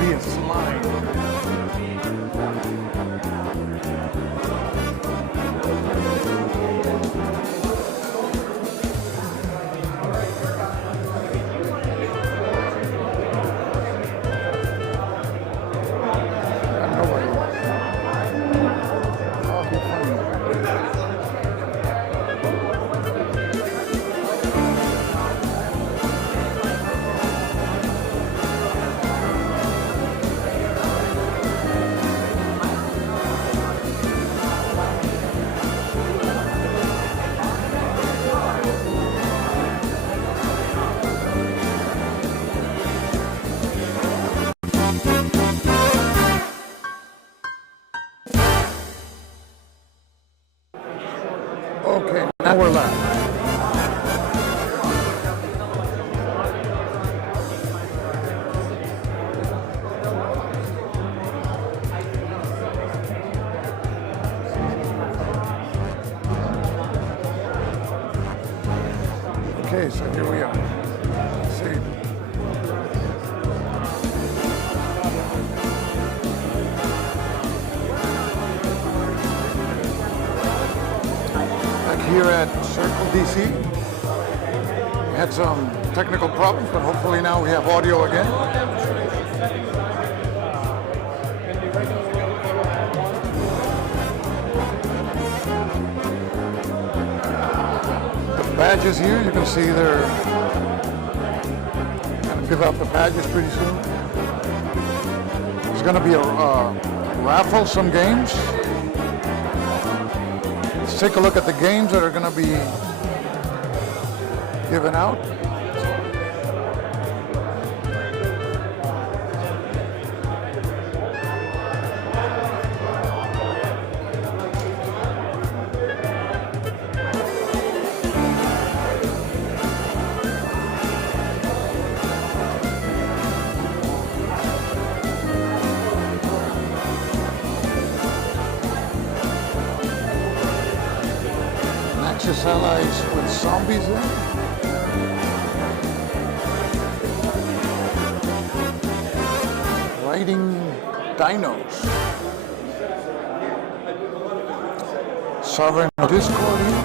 be a slide. Okay, now we're live. Okay, so here we are. Let's see. Here at Circle DC. We had some technical problems, but hopefully now we have audio again. The badges here, you can see they're going to give out the badges pretty soon. There's going to be a raffle, some games. Take a look at the games that are going to be given out. Axis allies with zombies in. Riding dinos. Sovereign Discord here.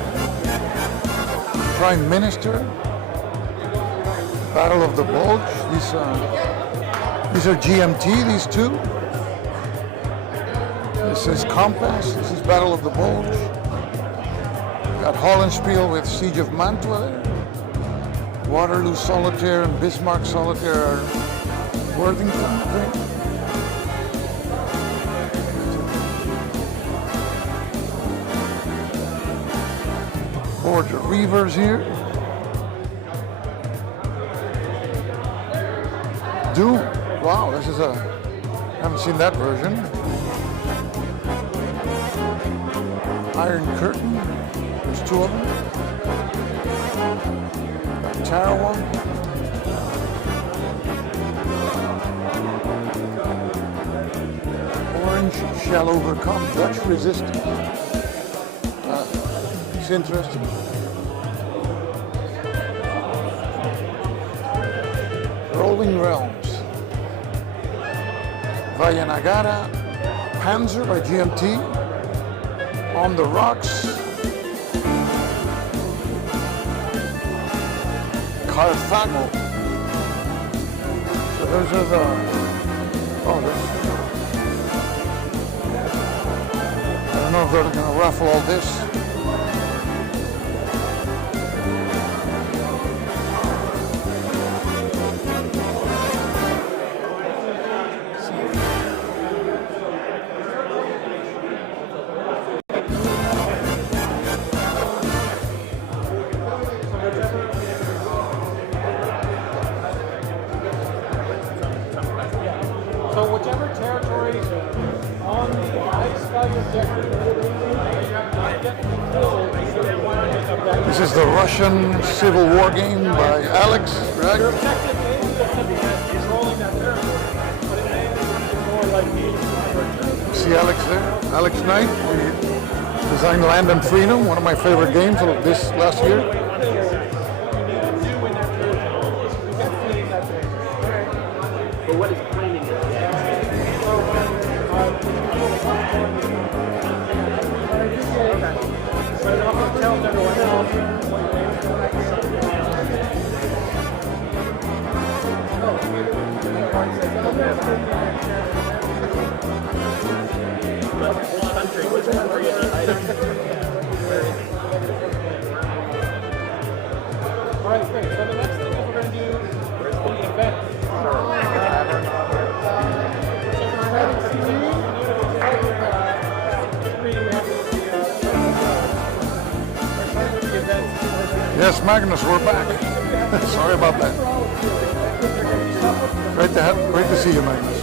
Prime Minister. Battle of the Bulge. These are GMT, these two. This is Compass. This is Battle of the Bulge. Got Hollandspiel with Siege of Mantua there. Waterloo Solitaire and Bismarck Solitaire are Worthington, I think. Forge of Reavers here. Doom. Wow, this is I haven't seen that version. Iron Curtain. There's two of them. Tarawa. Orange shall overcome Dutch resistance. It's interesting. Rolling Realms. Vallenagara. Panzer by GMT. On the Rocks. Carthago. So those are the, I don't know if they're going to raffle all this. So whichever territory on the ice value objective This is the Russian Civil War game by Alex, right? your objective is controlling that territory, but it may be more like See Alex there? Alex Knight. We designed Land and Freedom, one of my favorite games of this last year. But what is planning? All right, great. So the next thing that we're going to do is the event. Yes, Magnus, we're back. Sorry about that. Great to see you, Magnus.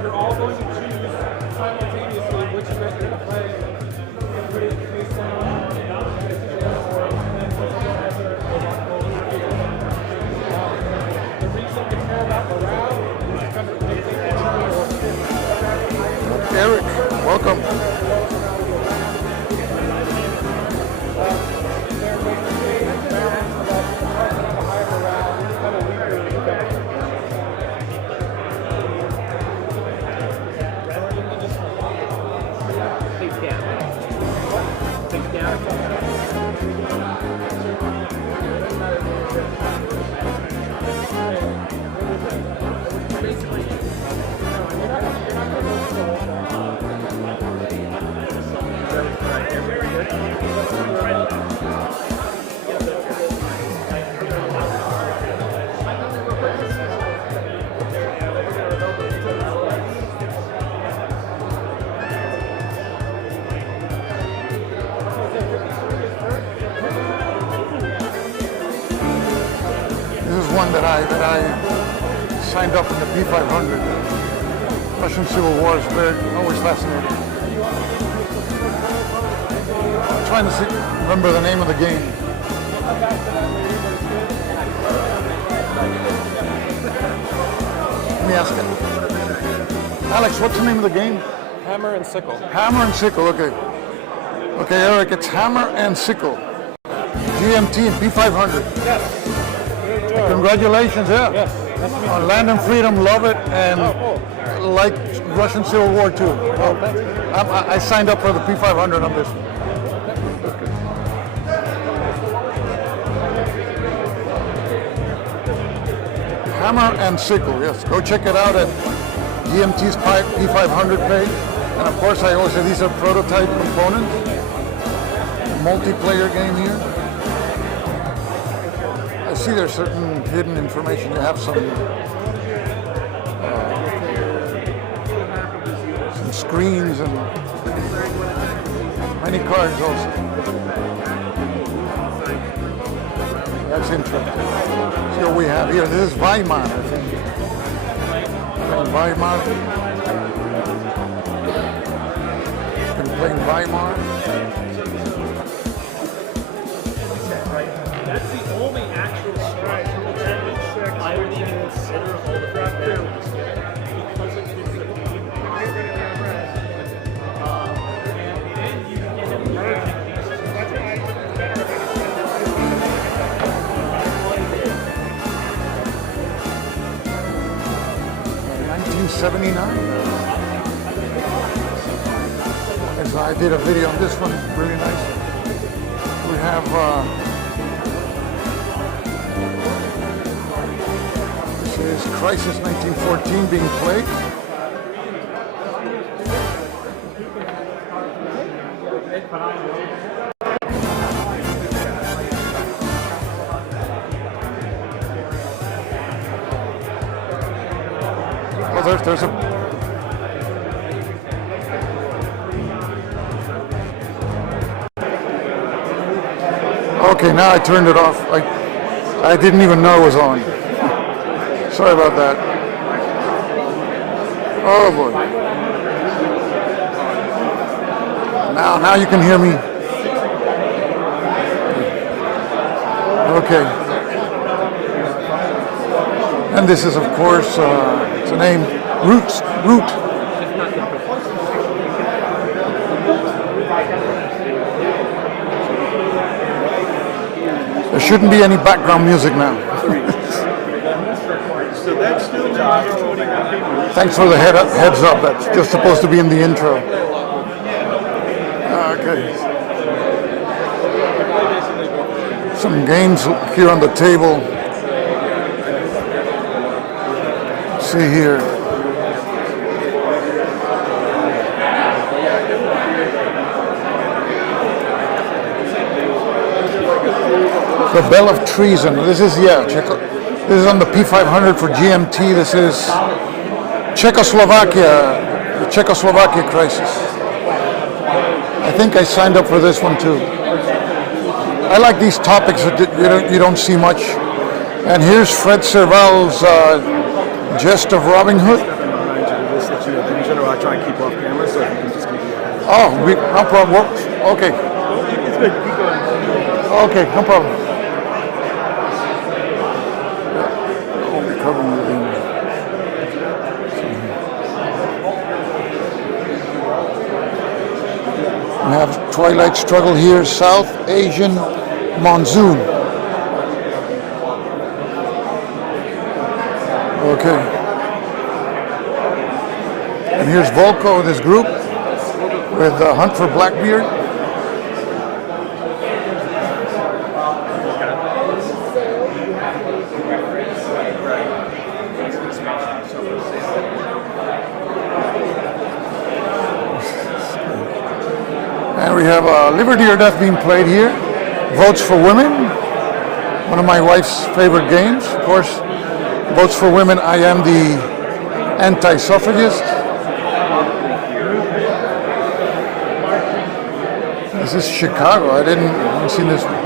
You're all going to choose simultaneously which event you're going to play. You put it face down, and then put it as a the reason to care about morale is because it makes it Eric, welcome. This is one that I signed up in the P500. Russian Civil War is always fascinating. I'm trying to remember the name of the game. Let me ask it. Alex, what's the name of the game? Hammer and sickle. Hammer and sickle, okay. Okay, Eric, it's hammer and sickle. GMT and P500. Yes. Congratulations, yeah. Yes. Nice to meet you. On Land and Freedom, love it, and like Russian Civil War too. Well, I signed up for the P500 on this. Hammer and sickle, yes. Go check it out at GMT's P500 page. And of course, I always say these are prototype components. Multiplayer game here. I see there's certain hidden information. You have some screens and many cards also. That's interesting. See what we have here. This is Weimar, I think. Weimar. Been playing Weimar. That's the only actual strike I would even consider all the fact there because it is a game. And then you get emerging pieces. That's why it's better. 1979. As I did a video on this one, really nice. We have this is Crisis 1914 being played. Well, there's a okay, now I turned it off. I didn't even know it was on. Sorry about that. Oh boy. Now you can hear me. Okay. And this is, of course, it's a name, Root. There shouldn't be any background music now. So that's still not. Thanks for the heads up. That's just supposed to be in the intro. Okay. Some games here on the table. Let's see here. The Bell of Treason. This is, this is on the P500 for GMT. This is Czechoslovakia, the Czechoslovakia crisis. I think I signed up for this one too. I like these topics that you don't see much. And here's Fred Serval's Jest of Robin Hood. In general, I try and keep off camera so you can just keep Oh, no problem. Okay. It's good. Keep going. Okay, no problem. Only covering the thing. We have Twilight Struggle here, South Asian Monsoon. Okay. And here's Volko with his group with Hunt for Blackbeard. And we have Liberty or Death being played here. Votes for Women, one of my wife's favorite games. Of course, Votes for Women, I am the anti-suffragist. This is Chicago. I haven't seen this one.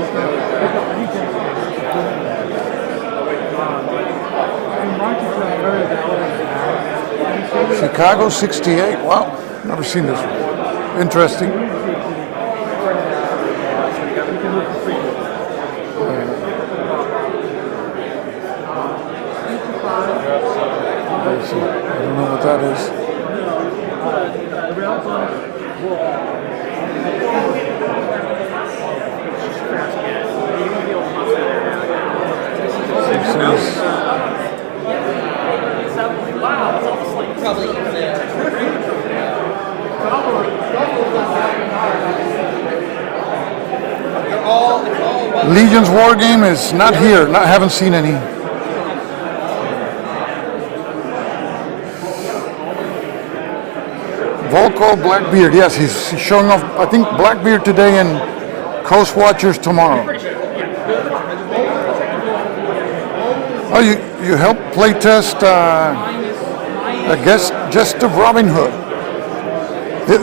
Chicago 68. Wow, never seen this one. Interesting. I don't know what that is. Legion's War Game is not here. Haven't seen any. Volko Blackbeard. Yes, he's showing off. I think Blackbeard today and Coast Watchers tomorrow. Oh, you helped playtest I guess Jest of Robin Hood.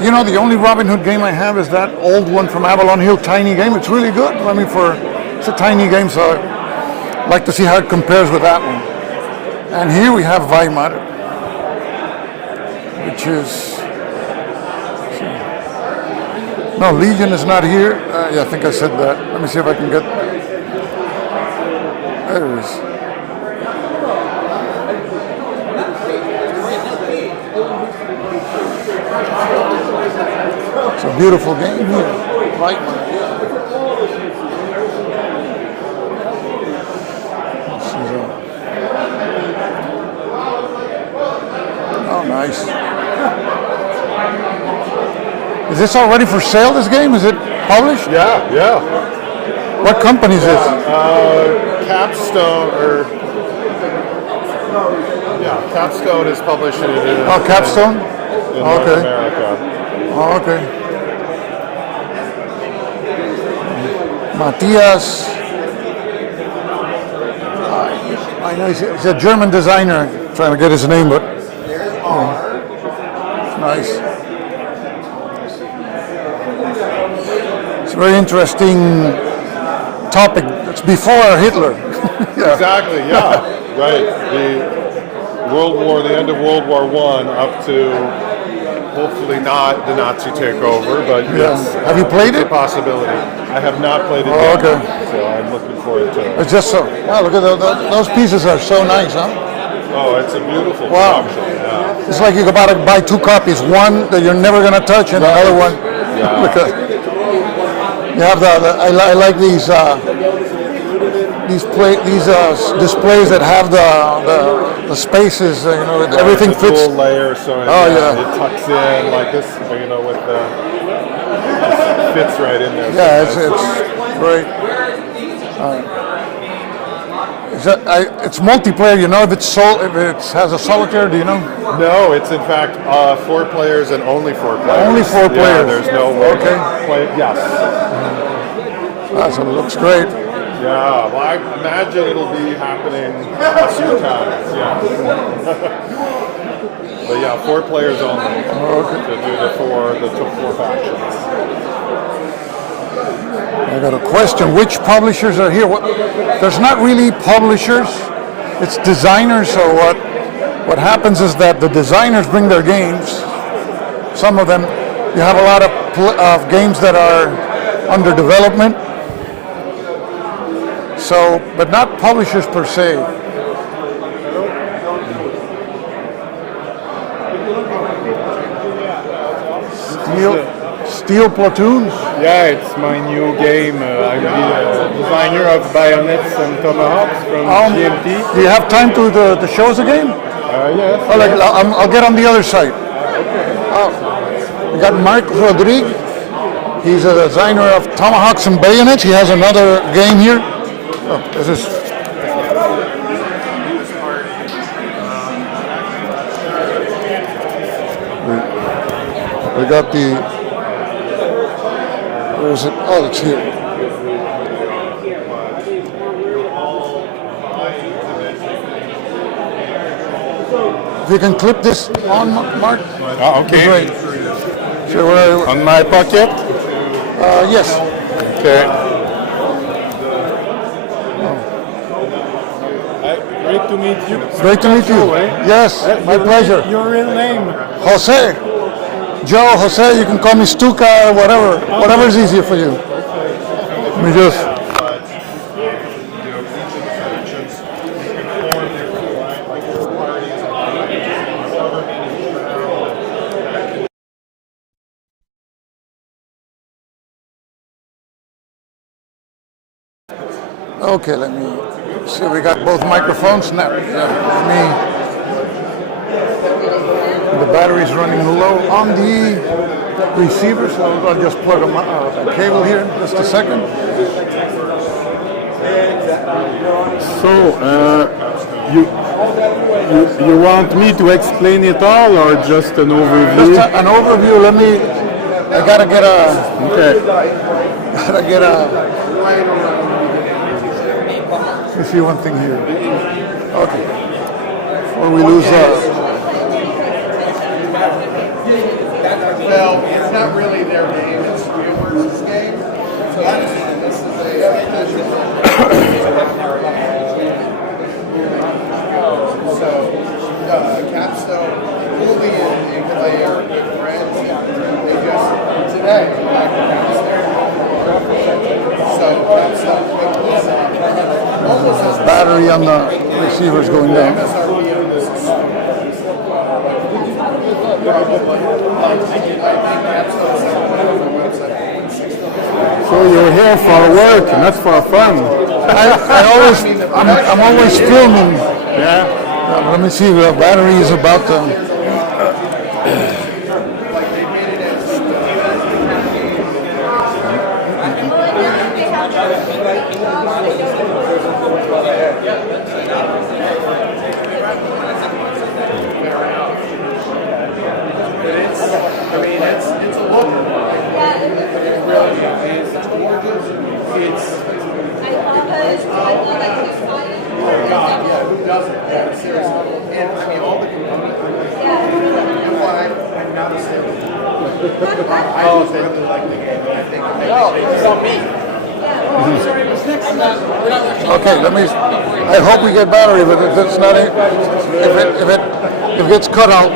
You know, the only Robin Hood game I have is that old one from Avalon Hill, tiny game. It's really good. I mean, it's a tiny game, so I'd like to see how it compares with that one. And here we have Weimar, which is... No, Legion is not here. Yeah, I think I said that. Let me see if I can get... There it is. It's a beautiful game here. Right. Oh, nice. Is this already for sale, this game? Is it published? Yeah. What company is this? Capstone, Capstone is publishing it in, Capstone? in North Okay. America. Oh, okay. Matthias. I know he's a German designer. I'm trying to get his name, but it's nice. It's a very interesting topic. It's before Hitler. Yeah. Exactly. Yeah. Right. The end of World War I, up to hopefully not the Nazi takeover, but yes. Have you played it's it? a possibility. I have not played it Oh, yet, okay. so I'm looking forward to it. It's just so. Wow, look at those pieces are so nice, huh? Oh, it's a beautiful Wow. production. Yeah. It's like you got to buy two copies. One that you're never gonna touch, and the other one. Yeah. Look at. You have I like these displays that have the spaces, everything it's a fits. Cool layer, so Oh, yeah. it tucks in like this, with the it fits right in there. Yeah, it's great. It's multiplayer. If it has a solitaire, do you know? No, it's in fact 4 players and only 4 players. Only 4 Yeah, players. there's no way. Okay. Yes. So it looks great. Yeah. Well, I imagine it'll be happening a few times. Yeah. But yeah, 4 players only to do the 4 factions. I got a question. Which publishers are here? There's not really publishers. It's designers. So what happens is that the designers bring their games. Some of them, you have a lot of games that are under development. So, but not publishers per se. Steel Platoons. Yeah, it's my new game. I'm the designer of Bayonets and Tomahawks from GMT. Do you have time to show us a game? Yes. I'll get on the other side. We got Marc Rodrigue. He's a designer of Tomahawks and Bayonets. He has another game here. Oh, this is. We got the. Where is it? Oh, it's here. If you can clip this on, Mark. Okay. Great. So, On my pocket? yes. Okay. Great to meet you. Great to meet you. Yes, my pleasure. Your real name? Jose. Joe, Jose, you can call me Stuka, whatever. Whatever is easier for you. Let me just. Okay, let me see. We got both microphones now. Yeah, the battery's running low on the receiver, so I'll just plug a cable here in just a second. So, you want me to explain it all or just an overview? Just an overview. I gotta get Okay. Let me see one thing here. Okay. Before we lose Well, it's not really their game, it's Spielberg's game. So this is a Capstone, fully in player with friends. They just, today, like Capstone. So Capstone almost as battery on the receiver's going down. MSRP on this is So you're here for work, not for fun. I'm always filming. Yeah. Let me see. The battery is about to. it's a look. It really is. It's gorgeous. Oh God, yeah, who doesn't? Yeah, seriously. And I mean, all the components. And why I'm not a salesman. I just really like the game. I think it's on me. Okay, let me. I hope we get battery, but if it's not, if it gets cut out, I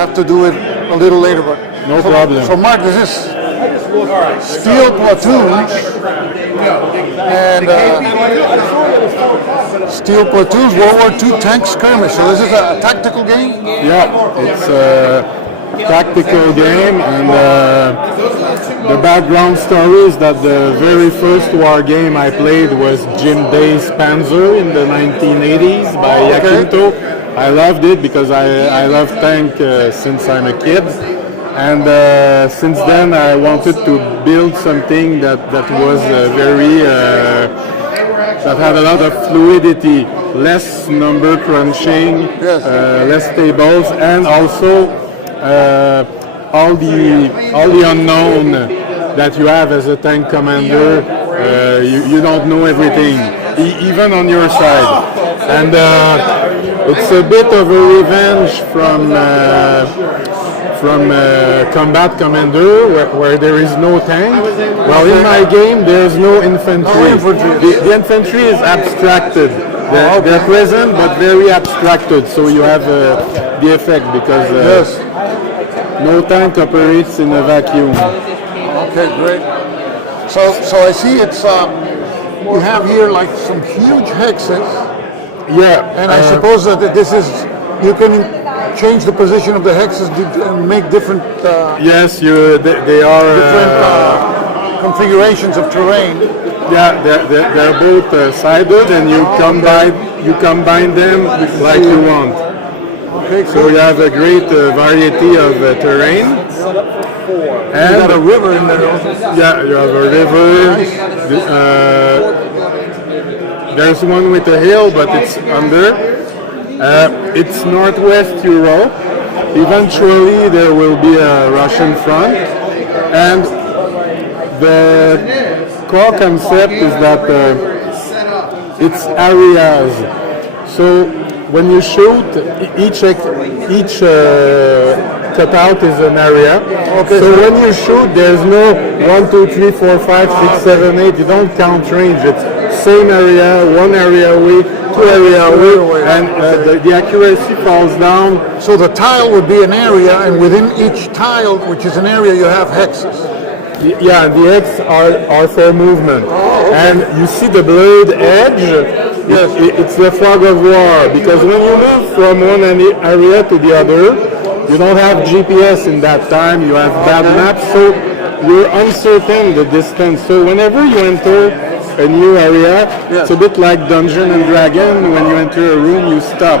have to do it a little later. But No problem. So, Mark, this is Steel Platoon and Steel Platoon's World War II tank skirmish. So this is a tactical game. Yeah, it's a tactical game and the background story is that the very first war game I played was Jim Day's Panzer in the 1980s by Yakinto. I loved it because I love tank since I'm a kid. And since then I wanted to build something that was that had a lot of fluidity, less number crunching, less tables, and also all the unknown that you have as a tank commander. You don't know everything, even on your side, and it's a bit of a revenge from combat commander where there is no tank. Well, in my game there's no infantry. The infantry is abstracted. They're present but very abstracted, so you have the effect because no tank operates in a vacuum. Okay, great. So I see it's you have here like some huge hexes. Yeah, and I suppose that this is, you can change the position of the hexes and make different yes, they are different configurations of terrain. Yeah, they're both sided, and you combine them like you want. Okay, so you have a great variety of terrain. And you got a river in there also. Yeah, you have a river. There's one with a hill, but it's under. It's Northwest Europe. Eventually there will be a Russian front, and the core concept is that it's areas. So when you shoot, each cutout is an area. Okay. So when you shoot, there's no 1, 2, 3, 4, 5, 6, 7, 8. You don't count range. It's same area, one area away, two area away, and the accuracy falls down. So the tile would be an area, and within each tile, which is an area, you have hexes. Yeah, the X are for movement. And you see the blurred edge? Yes. It's the fog of war, because when you move from one area to the other, you don't have GPS in that time, you have bad maps, so you're uncertain the distance. So whenever you enter a new area, it's a bit like Dungeon and Dragon. When you enter a room, you stop,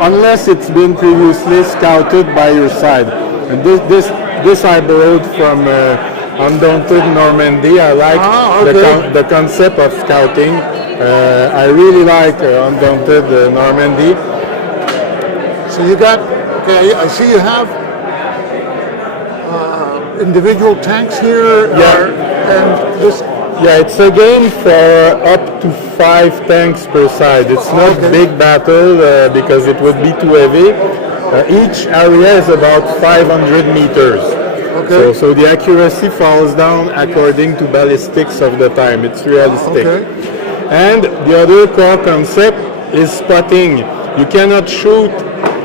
unless it's been previously scouted by your side. And this I borrowed from Undaunted Normandy. I like the concept of scouting. I really like Undaunted Normandy. So you got, okay, I see you have individual tanks here. And this. Yeah, it's a game for up to 5 tanks per side. It's not big battle because it would be too heavy. Each area is about 500 meters. Okay. So the accuracy falls down according to ballistics of the time. It's realistic. Okay. And the other core concept is spotting. You cannot shoot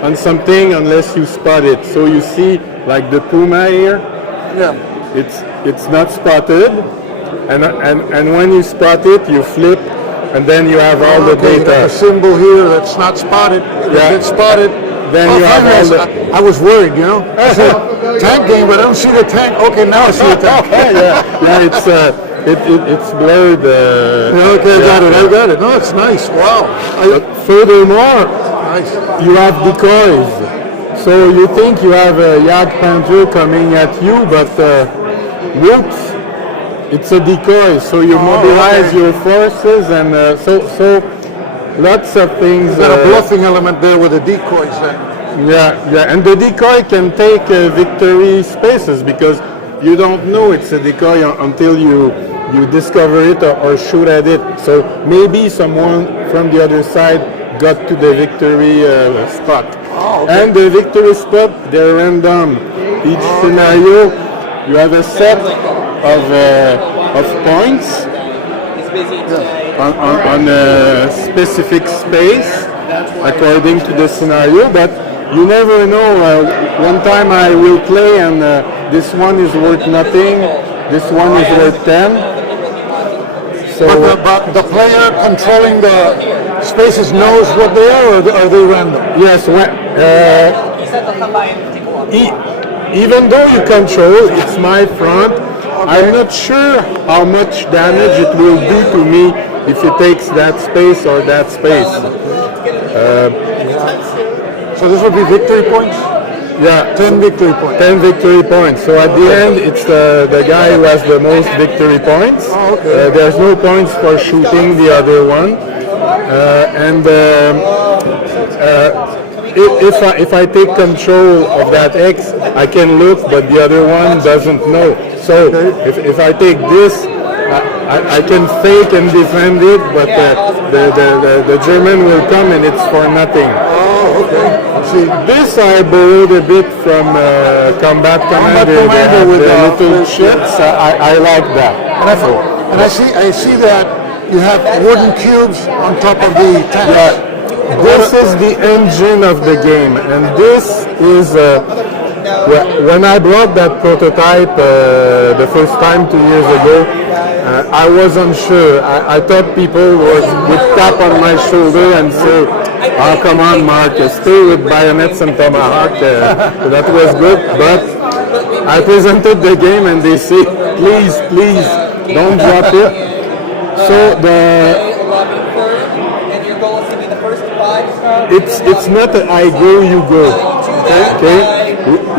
on something unless you spot it. So you see, like the Puma here. Yeah. It's not spotted. And when you spot it, you flip, and then you have all the data. Got a symbol here that's not spotted. If it's spotted, then you have all the. I was worried, you know. I said, tank game, but I don't see the tank. Okay, now I see the tank. It's blurred. I got it. No, it's nice. Wow. Furthermore, you have decoys. So you think you have a Yak Panther coming at you, but whoops. It's a decoy, so you mobilize your forces, and so lots of things. There's a bluffing element there with the decoys then. Yeah, and the decoy can take victory spaces because you don't know it's a decoy until you discover it or shoot at it. So maybe someone from the other side got to the victory spot. And the victory spot, they're random. Each scenario, you have a set of points on a specific space according to the scenario, but you never know. One time I will play and this one is worth nothing, this one is worth 10. So, but the player controlling the spaces knows what they are, or are they random? Yes. even though you control, it's my front. I'm not sure how much damage it will do to me if it takes that space or that space. So this would be victory points? Yeah, 10 victory points. 10 victory points. So at the end, it's the guy who has the most victory points. Oh, okay. There's no points for shooting the other one. If I take control of that X, I can look, but the other one doesn't know. So if I take this, I can fake and defend it, but the German will come and it's for nothing. Oh, okay. See, this I borrowed a bit from Combat Commander. They have with the little ships. I like that. And I see that you have wooden cubes on top of the tank. Yeah. This is the engine of the game, and this is when I brought that prototype the first time 2 years ago. I wasn't sure. I thought people would tap on my shoulder and say, "Oh, come on, Mark, stay with bayonets and tomahawk." That was good, but I presented the game and they say, "Please, please, don't drop it." So it's not a I go, you go. Okay?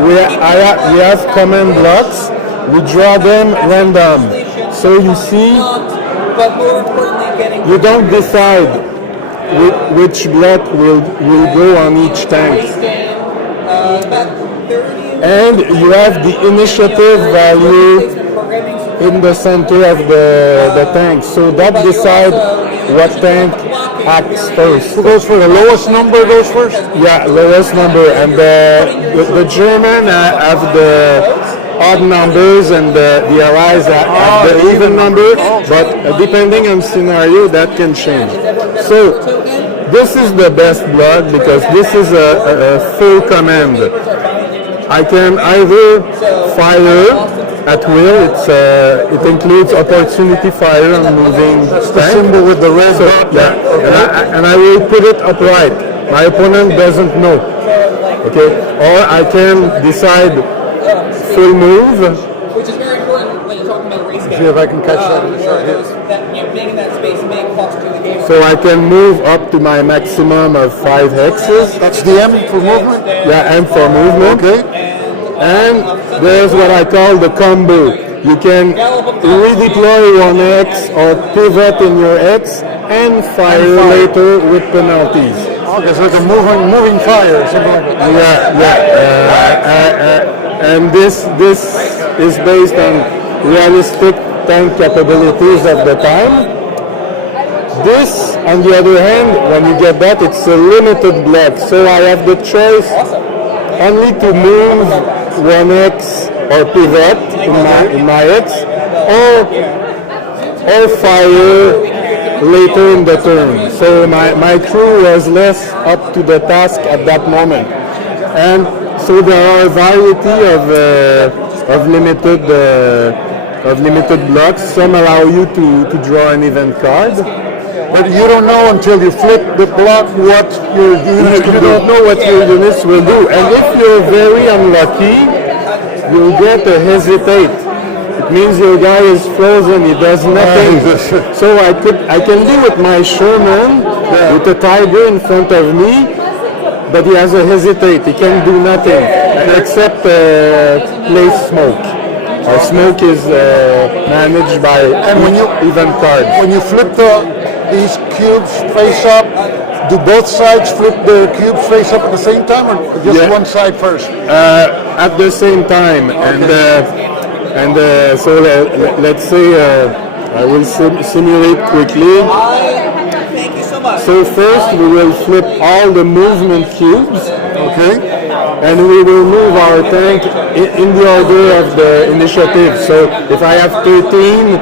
We have command blocks. We draw them random. So you see, you don't decide which block will go on each tank. And you have the initiative value in the center of the tank. So that decides what tank acts first. Who goes for the lowest number goes first? Yeah, lowest number. And the German have the odd numbers and the Allies have the even number, but depending on scenario, that can change. So this is the best block because this is a full command. I can either fire at will. It includes opportunity fire on moving The symbol with the red dot. yeah, and I will put it upright. My opponent doesn't know. Okay, or I can decide full move. Which is very important when you're talking about a race game. See if I can catch that in the shot here. That being in that space may cost you the game. So I can move up to my maximum of 5 hexes. That's the M for movement? Yeah, and for movement. Okay. And there's what I call the combo. You can redeploy one X or pivot in your X and fire later with penalties. Okay, so it's a moving fire, something like that. And this is based on realistic tank capabilities of the time. This, on the other hand, when you get that, it's a limited block. So I have the choice only to move 1x or pivot in my X, or fire later in the turn. So my crew was less up to the task at that moment. And so there are a variety of limited blocks. Some allow you to draw an event card. But you don't know until you flip the block what your units can You do. don't know what your units will do. And if you're very unlucky, you'll get a hesitate. It means your guy is frozen, he does nothing. So I can be with my Sherman, with a tiger in front of me, but he has a hesitate, he can do nothing except place smoke. Smoke is managed by event cards. When you flip these cubes face up, do both sides flip the cubes face up at the same time, or just Yeah. one side first? At the same time, and so let's say I will simulate quickly. Thank you so much. So first we will flip all the movement cubes, okay, and we will move our tank in the order of the initiative. So if I have 13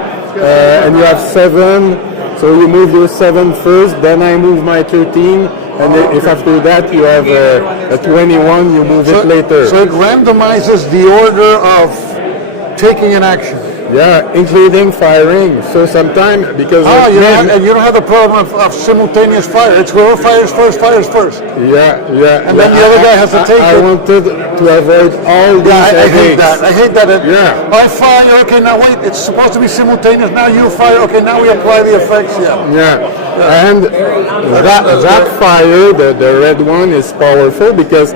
and you have 7, so you move your 7 first, then I move my 13, and if after that you have a 21, you move it later. So it randomizes the order of taking an action. Yeah, including firing. So sometimes because and you don't have the problem of simultaneous fire. It's whoever fires first, fires first. yeah, And then the other guy has to take I it. wanted to avoid all these I hate headaches. that. I hate that. Yeah. I fire. Okay, now wait. It's supposed to be simultaneous. Now you fire. Okay, now we apply the effects. Yeah. Yeah, and that fire, the red one, is powerful because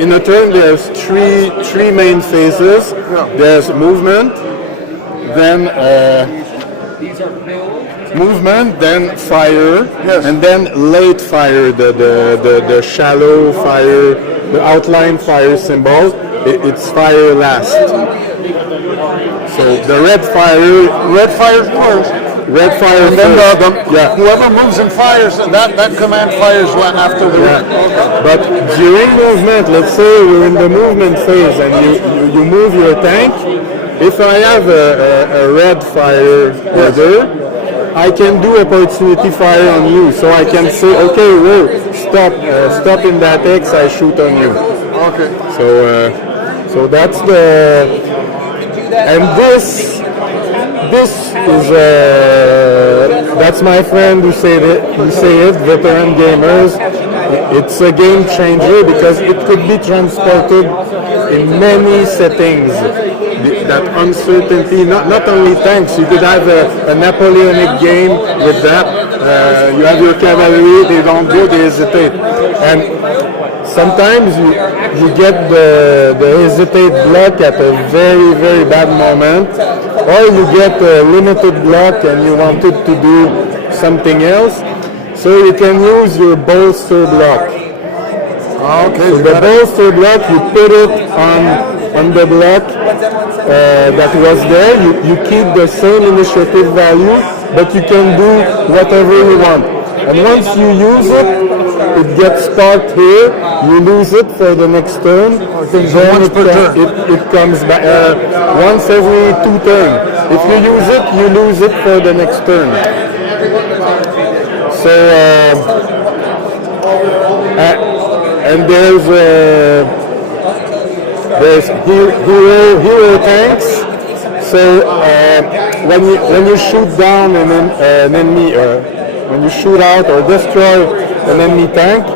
in a turn there's three main phases. Yeah. There's movement, then fire, Yes. and then late fire, the shallow fire, the outline fire symbol. It's fire last. So the red fires first. Red fire And then first. whoever moves and fires, that command fires after the red. But during movement, let's say we're in the movement phase and you move your tank, if I have a red fire order, I can do opportunity fire on you. So I can say, okay, whoa, stop in that X, I shoot on you. Okay. So that's and this is that's my friend who say it, veteran gamers. It's a game changer because it could be transported in many settings. That uncertainty, not only tanks, you could have a Napoleonic game with that. You have your cavalry, they don't go, they hesitate. And sometimes you get the hesitate block at a very, very bad moment, or you get a limited block and you wanted to do something else. So you can use your bolster block. Okay. So the bolster block, you put it on the block that was there. You keep the same initiative value, but you can do whatever you want. And once you use it, it gets sparked here. You lose it for the next turn. Then it comes back once every 2 turns. If you use it, you lose it for the next turn. So and there's hero tanks. So when you shoot down an enemy, when you shoot out or destroy an enemy tank,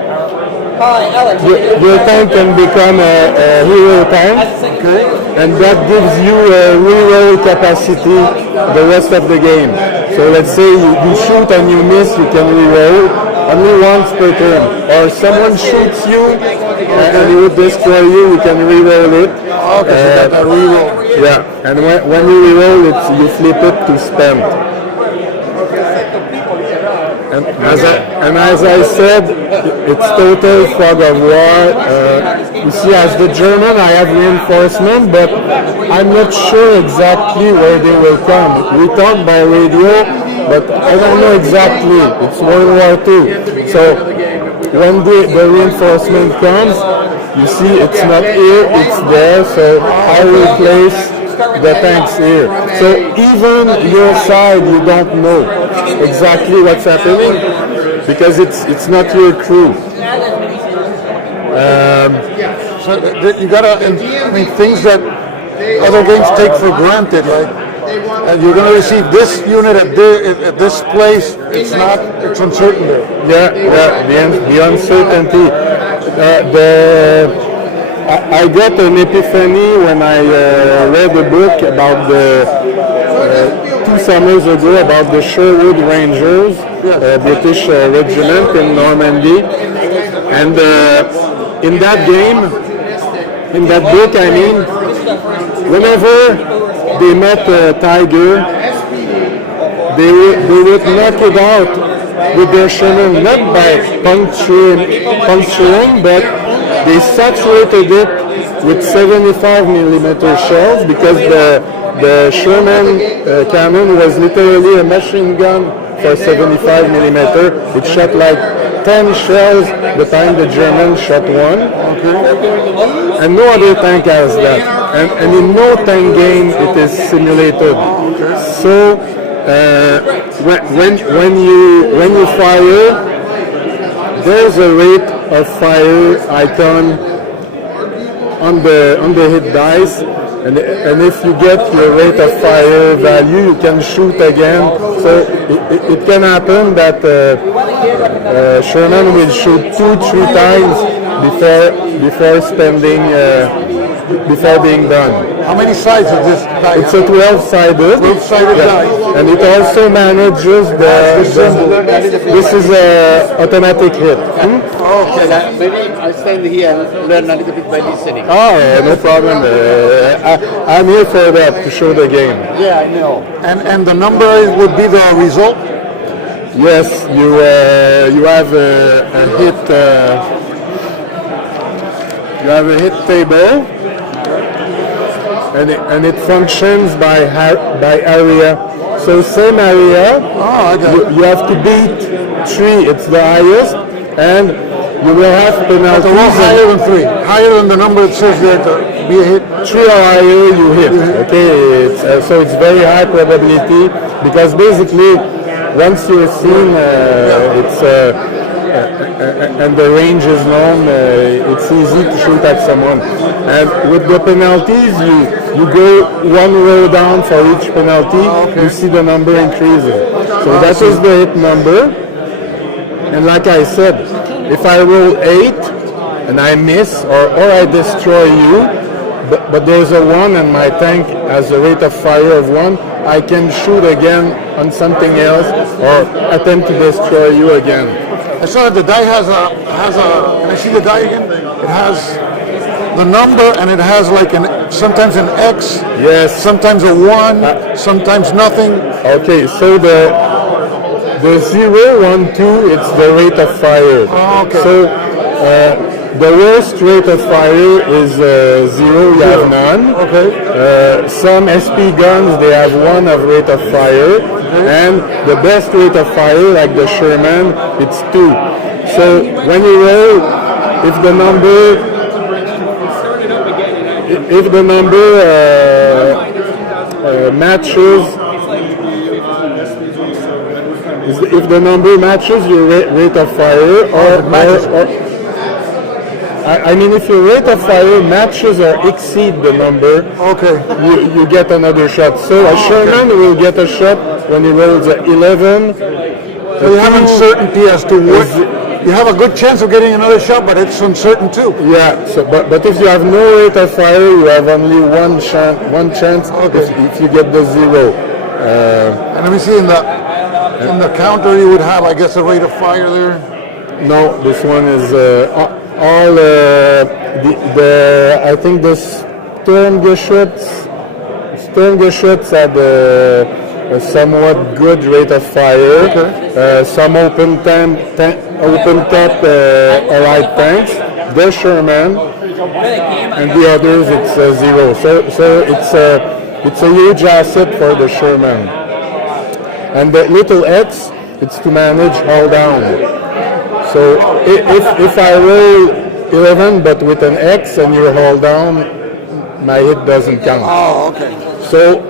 your tank can become a hero tank, and that gives you a reroll capacity the rest of the game. So let's say you shoot and you miss, you can reroll only once per turn. Or someone shoots you and he would destroy you can reroll it. Okay, so that's a reroll. Yeah, and when you reroll it, you flip it to spent. And as I said, it's total fog of war. You see, as the German, I have reinforcement, but I'm not sure exactly where they will come. We talk by radio, but I don't know exactly. It's World War II. So when the reinforcement comes, you see it's not here, it's there. So I will place the tanks here. So even your side, you don't know exactly what's happening because it's not your crew. So you gotta, I mean, things that other games take for granted, like, and you're gonna receive this unit at this place. It's uncertain there. Yeah, the uncertainty. I got an epiphany when I read a book about the 2 summers ago about the Sherwood Rangers, British regiment in Normandy, and in that book, I mean, whenever they met a tiger, they would knock it out with their Sherman, not by puncturing, but they saturated it with 75 millimeter shells because the Sherman cannon was literally a machine gun for 75 millimeter. It shot like 10 shells the time the Germans shot one. And no other tank has that. And in no tank game it is simulated. So when you fire, there's a rate of fire icon on the hit dice, and if you get your rate of fire value, you can shoot again. So it can happen that Sherman will shoot 2-3 times before spending before being done. How many sides is this die? It's a 12-sided. 12-sided die. And it also manages this is a automatic hit. Okay. Maybe I stand here and learn a little bit by listening. Oh, no problem. I'm here for that, to show the game. Yeah, I know. And the number would be the result? Yes, you have a hit. You have a hit table, and it functions by area. So same area. Oh, okay. You have to beat 3. It's the highest, and you will have penalties. But a lot higher than 3. Higher than the number it says there to be a hit. 3 or higher, you hit. Okay, so it's very high probability because basically once you're seen, it's and the range is known. It's easy to shoot at someone. And with the penalties, you go one row down for each penalty. You see the number increasing. So that is the hit number. And like I said, if I roll 8 and I miss or I destroy you, but there's a 1 and my tank has a rate of fire of 1, I can shoot again on something else or attempt to destroy you again. I saw that the die has a. Can I see the die again? It has the number and it has like sometimes an X. Yes. Sometimes a 1. Sometimes nothing. Okay, so the 0, 1, 2, it's the rate of fire. Oh, okay. So the worst rate of fire is 0, you have none. Okay. Some SP guns, they have 1 of rate of fire. And the best rate of fire, like the Sherman, it's 2. So when you roll, if the number matches, if the number matches your rate of fire, I mean, if your rate of fire matches or exceed the number, Okay. you get another shot. So a Sherman will get a shot when he rolls a 11. So you have uncertainty as to what. You have a good chance of getting another shot, but it's uncertain too. Yeah. So, but if you have no rate of fire, you have only one chance. If you get the 0. And let me see in the counter you would have, I guess, a rate of fire there. No, this one is all I think the Sturmgeschütz had a somewhat good rate of fire. Some open top allied tanks, the Sherman, and the others it's 0. So it's a huge asset for the Sherman. And the little X, it's to manage all down. So if I roll 11 but with an X and you hold down, my hit doesn't count. Oh, okay. So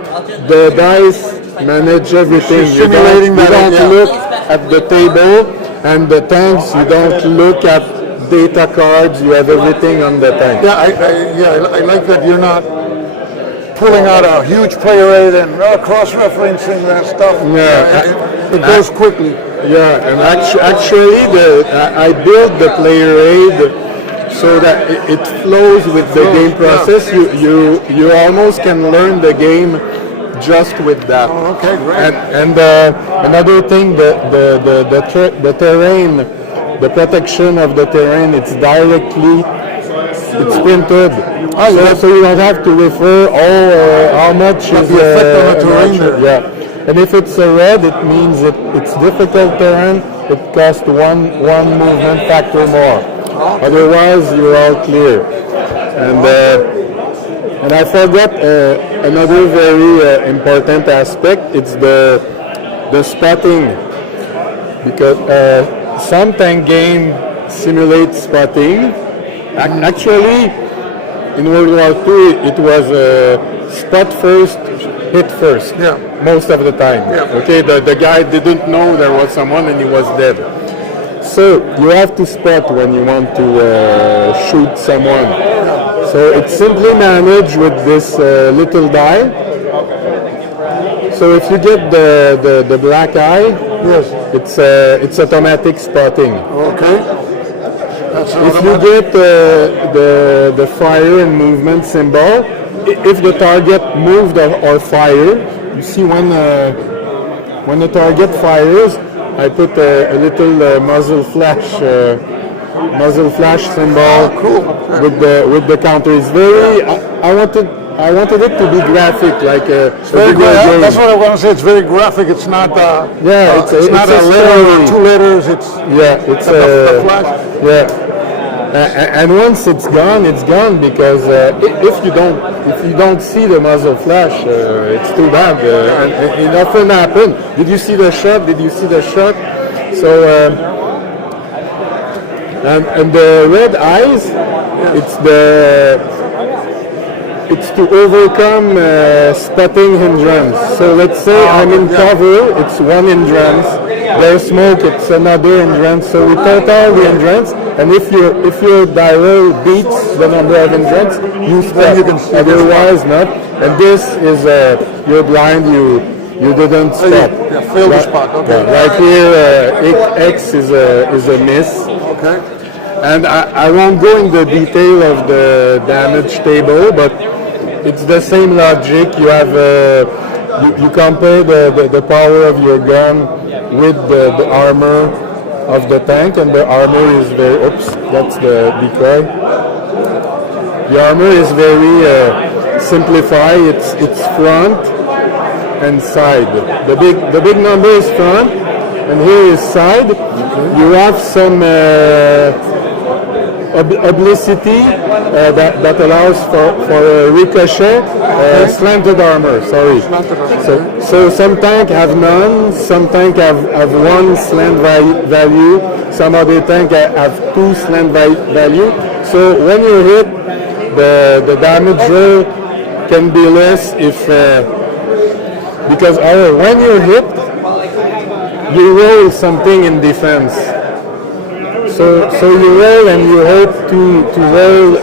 the dice manage everything. You Simulating don't that, yeah. look at the table, and the tanks, you don't look at data cards, you have everything on the tank. Yeah, I like that you're not pulling out a huge player aid and cross-referencing that stuff. Yeah. It goes quickly. Yeah, and actually I built the player aid so that it flows with the game process. You almost can learn the game just with that. Oh, okay, great. And another thing, the terrain, the protection of the terrain, it's printed. So you don't have to refer how much is the effect on the terrain there. Yeah. And if it's a red, it means it's difficult terrain. It costs one movement factor more. Otherwise, you're all clear. And I forgot another very important aspect. It's the spotting, because some tank game simulates spotting. Actually, in World War II, it was spot first, hit first. Yeah. Most of the time. Yeah. Okay, the guy didn't know there was someone and he was dead. So you have to spot when you want to shoot someone. So it's simply managed with this little die. So if you get the black eye, Yes. it's automatic spotting. Okay. That's If you get the fire and movement symbol, if the target moved or fired, you see when the target fires, I put a little muzzle flash symbol with the counter. It's very. I wanted it to be graphic, like a very video game. That's what I want to say. It's very graphic. It's not. It's not a a letter or story. 2 letters. It's It's the flash. yeah. And once it's gone because if you don't see the muzzle flash, it's too bad. And it often happens. Did you see the shot? So and the red eyes, it's to overcome spotting hindrance. So let's say I'm in cover, it's one hindrance. There's smoke, it's another hindrance. So we total the hindrance, and if your dial beats the number of hindrance, you spot. Otherwise not. And this is you're blind, you didn't spot. Failed the spot. Okay. Right here, X is a miss. Okay. And I won't go in the detail of the damage table, but it's the same logic. You have you compare the power of your gun with the armor of the tank, and the armor is very. Oops, that's the decoy. The armor is very simplified. It's front and side. The big number is front, and here is side. You have some oblicity that allows for a ricochet, slanted armor. Sorry. So some tank have none. Some tank have one slant value. Some other tank have 2 slant value. So when you hit, the damage roll can be less if because when you're hit, you roll something in defense. So you roll and you hope to roll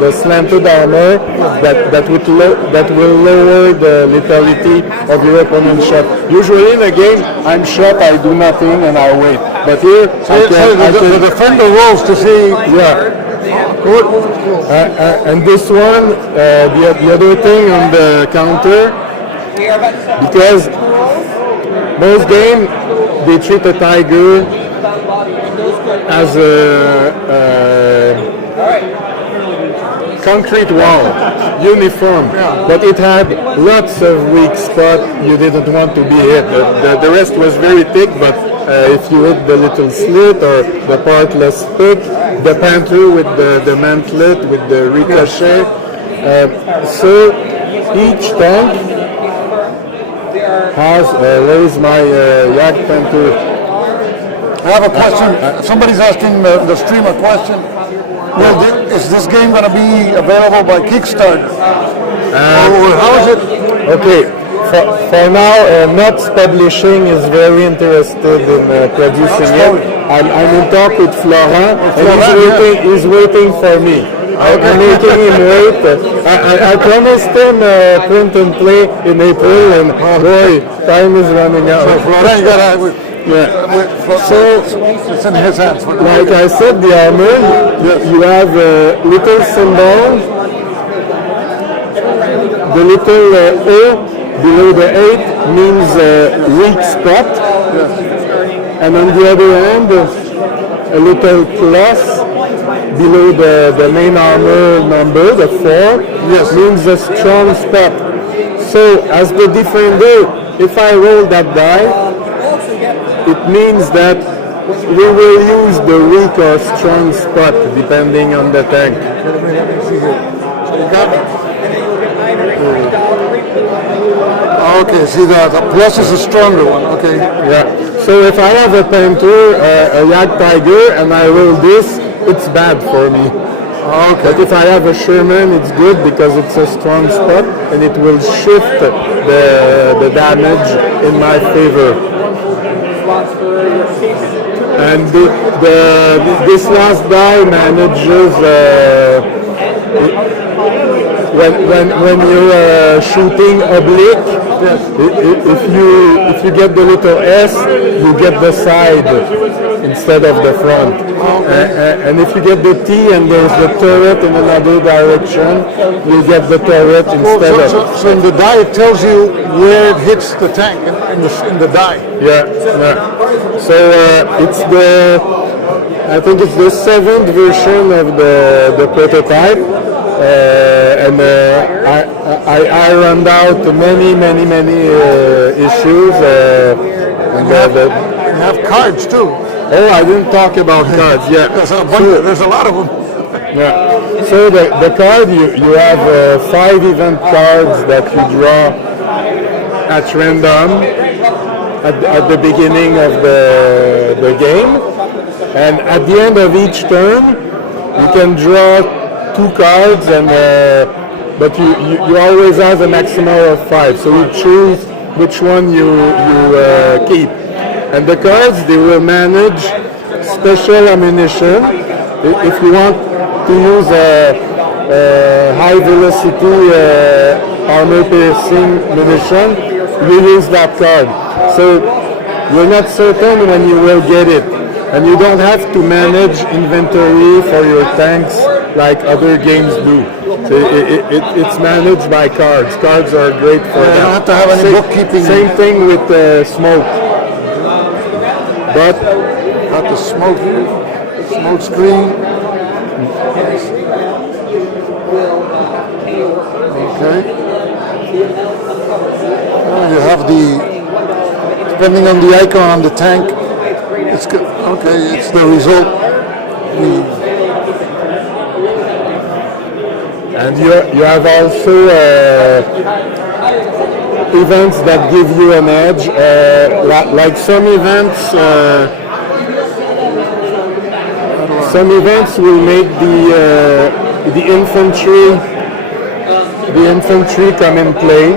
the slanted armor that will lower the lethality of your opponent's shot. Usually in a game, I'm shot, I do nothing, and I wait. But here, the defender rolls to see. Yeah. And this one, the other thing on the counter, because most game they treat a tiger as a concrete wall, uniform, but it had lots of weak spots. You didn't want to be hit. The rest was very thick, but if you hit the little slit or the part less thick, the Panther with the mantlet, with the ricochet. So each tank has, where is my Yak Panther? I have a question. Somebody's asking the stream a question. Is this game going to be available by Kickstarter? Or how is it? Okay, for now, Nuts Publishing is very interested in producing it. I'm in talk with Florent, and he's waiting for me. I'm making him wait. I promised him print and play in April, and boy, time is running out. So Florent got so it's in his hands. Like I said, the armor, you have a little symbol, the little O below the 8 means weak spot, and on the other hand, a little plus below the main armor number, the 4, means a strong spot. So as the defender, if I roll that die, it means that we will use the weak or strong spot depending on the tank. Okay, see the plus is a stronger one. Okay. Yeah. So if I have a Panther, a Yak Tiger, and I roll this, it's bad for me. Okay. But if I have a Sherman, it's good because it's a strong spot and it will shift the damage in my favor. And this last die manages when you're shooting oblique, if you get the little S, you get the side instead of the front. And if you get the T and there's the turret in another direction, you get the turret instead of. So in the die it tells you where it hits the tank in the die. Yeah. So it's I think it's the 7th version of the prototype, and I ironed out many issues. And You have cards too. oh, I didn't talk about cards. Yeah, There's a lot of them. yeah. So the card you have 5 event cards that you draw at random at the beginning of the game, and at the end of each turn you can draw 2 cards, and but you always have a maximum of 5. So you choose which one you keep, and the cards they will manage special ammunition. If you want to use a high velocity armor piercing munition, you use that card. So you're not certain when you will get it, and you don't have to manage inventory for your tanks like other games do. So it's managed by cards. Cards are great for that. You don't have to have any bookkeeping. Same thing with smoke. But Got the smoke screen. Okay. You have depending on the icon on the tank, it's the result. And you have also events that give you an edge, like some events. Some events will make the infantry come in play.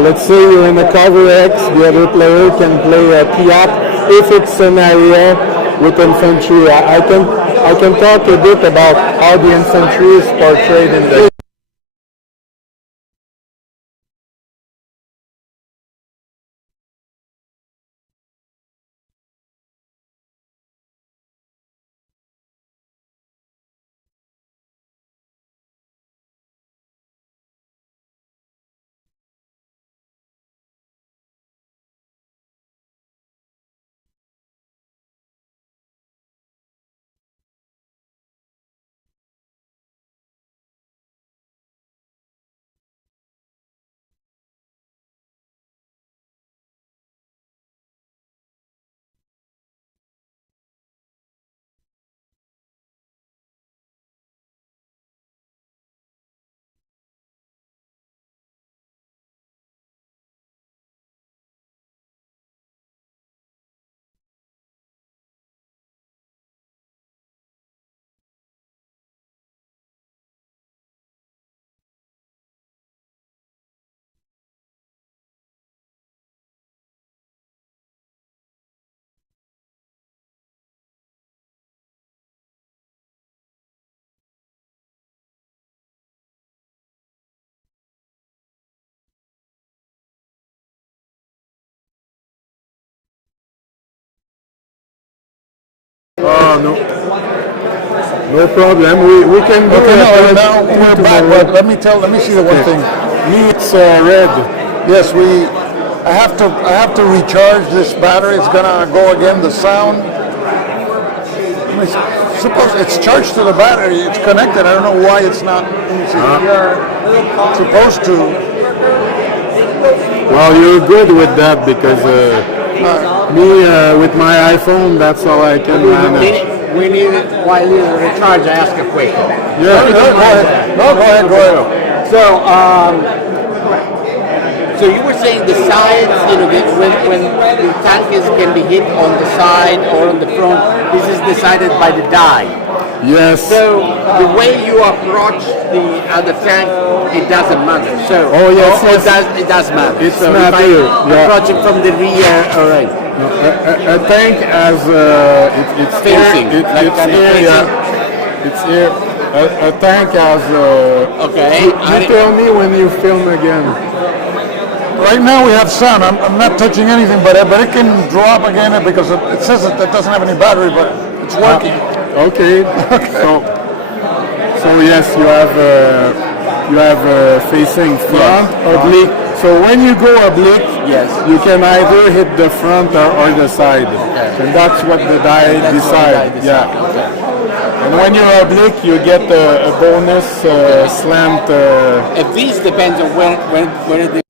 Let's say you're in a cover X, the other player can play a POP if it's an area with infantry. I can talk a bit about how the infantry is portrayed in the. Oh no, no problem. We can do it. Now we're back. But let me see the one thing. Me, it's red. Yes, I have to recharge this battery. It's gonna go again. The sound. Suppose it's charged to the battery. It's connected. I don't know why it's not. It's supposed to. Well, you're good with that because me with my iPhone, that's all I can manage. We need it while you recharge. I ask a question. Yeah. Go ahead. So you were saying the sides, when the tanks can be hit on the side or on the front, this is decided by the die. Yes. So the way you approach the other tank, it doesn't matter. So it does matter. It's so matter. If I approach it from the rear, all right. A tank has it's Facing, it's like here. facing. Yeah. It's here. A tank has. Okay. You tell me when you film again. Right now we have sun. I'm not touching anything, but it can drop again because it says it doesn't have any battery, but it's working. Okay. So yes, you have facing front, oblique. So when you go oblique, Yes. you can either hit the front or the side, and that's what the die decides. Yeah. And when you're oblique, you get a bonus slant. If these depends on when